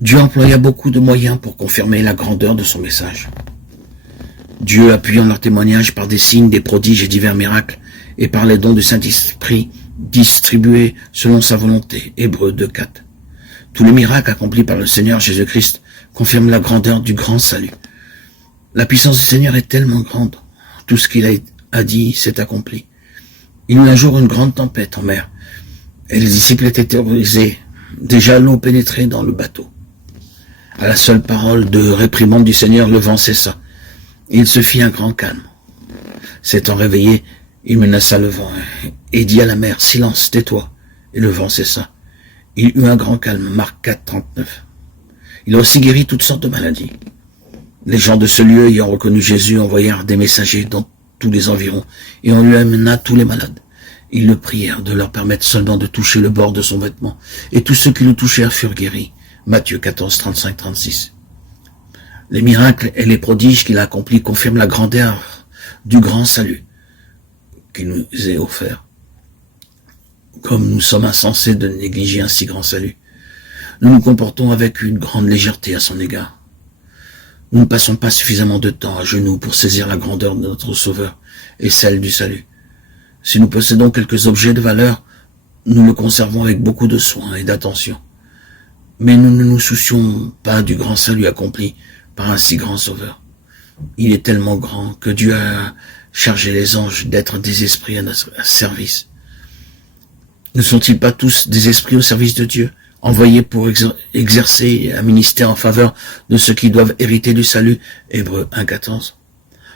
Dieu employa beaucoup de moyens pour confirmer la grandeur de son message. Dieu, appuyant leur témoignage par des signes, des prodiges et divers miracles, et par les dons du Saint-Esprit distribués selon sa volonté. Hébreux 2:4. Tous les miracles accomplis par le Seigneur Jésus-Christ confirment la grandeur du grand salut. La puissance du Seigneur est tellement grande. Tout ce qu'il a dit s'est accompli. Il y eut un jour une grande tempête en mer, et les disciples étaient terrorisés. Déjà l'eau pénétrait dans le bateau. À la seule parole de réprimande du Seigneur, le vent cessa. Il se fit un grand calme. S'étant réveillé, il menaça le vent et dit à la mer, « Silence, tais-toi !» Et le vent cessa. Il eut un grand calme. Marc 4:39. Il a aussi guéri toutes sortes de maladies. Les gens de ce lieu, ayant reconnu Jésus, envoyèrent des messagers dans tous les environs, et on lui amena tous les malades. Ils le prièrent de leur permettre seulement de toucher le bord de son vêtement, et tous ceux qui le touchèrent furent guéris. Matthieu 14:35-36. Les miracles et les prodiges qu'il a accomplis confirment la grandeur du grand salut qu'il nous est offert. Comme nous sommes insensés de négliger un si grand salut, nous nous comportons avec une grande légèreté à son égard. Nous ne passons pas suffisamment de temps à genoux pour saisir la grandeur de notre Sauveur et celle du salut. Si nous possédons quelques objets de valeur, nous le conservons avec beaucoup de soin et d'attention. Mais nous ne nous soucions pas du grand salut accompli par un si grand Sauveur. Il est tellement grand que Dieu a chargé les anges d'être des esprits à notre service. Ne sont-ils pas tous des esprits au service de Dieu, envoyés pour exercer un ministère en faveur de ceux qui doivent hériter du salut? Hébreux 1:14.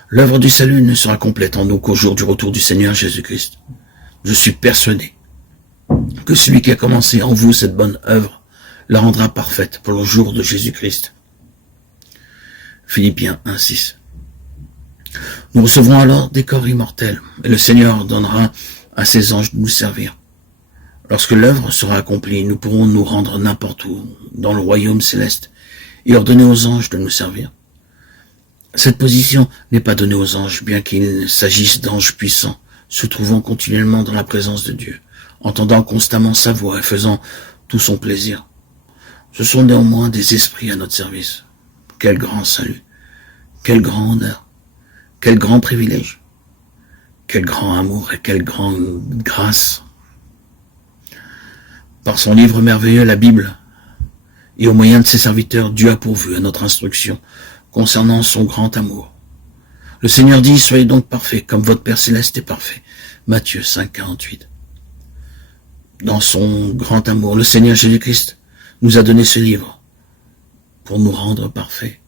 L'œuvre du salut ne sera complète en nous qu'au jour du retour du Seigneur Jésus-Christ. Je suis persuadé que celui qui a commencé en vous cette bonne œuvre la rendra parfaite pour le jour de Jésus-Christ. Philippiens 1:6. Nous recevrons alors des corps immortels, et le Seigneur donnera à ses anges de nous servir. Lorsque l'œuvre sera accomplie, nous pourrons nous rendre n'importe où dans le royaume céleste et ordonner aux anges de nous servir. Cette position n'est pas donnée aux anges, bien qu'il s'agisse d'anges puissants, se trouvant continuellement dans la présence de Dieu, entendant constamment sa voix et faisant tout son plaisir. Ce sont néanmoins des esprits à notre service. Quel grand salut, quel grand honneur, quel grand privilège, quel grand amour et quelle grande grâce. Par son livre merveilleux, la Bible, et au moyen de ses serviteurs, Dieu a pourvu à notre instruction concernant son grand amour. Le Seigneur dit, soyez donc parfaits, comme votre Père Céleste est parfait. Matthieu 5:48. Dans son grand amour, le Seigneur Jésus-Christ nous a donné ce livre pour nous rendre parfaits.